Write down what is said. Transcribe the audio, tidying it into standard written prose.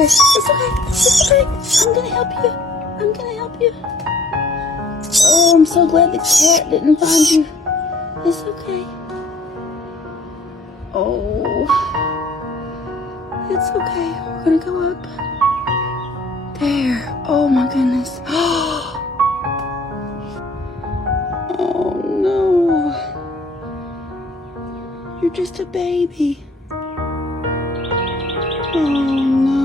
okay. It's okay. It's okay. I'm gonna help you. I'm gonna help you. Oh, I'm so glad the cat didn't find you. It's okay. Oh, it's okay. We're gonna go up. There. Oh my goodness. Oh no. You're just a baby. Oh no.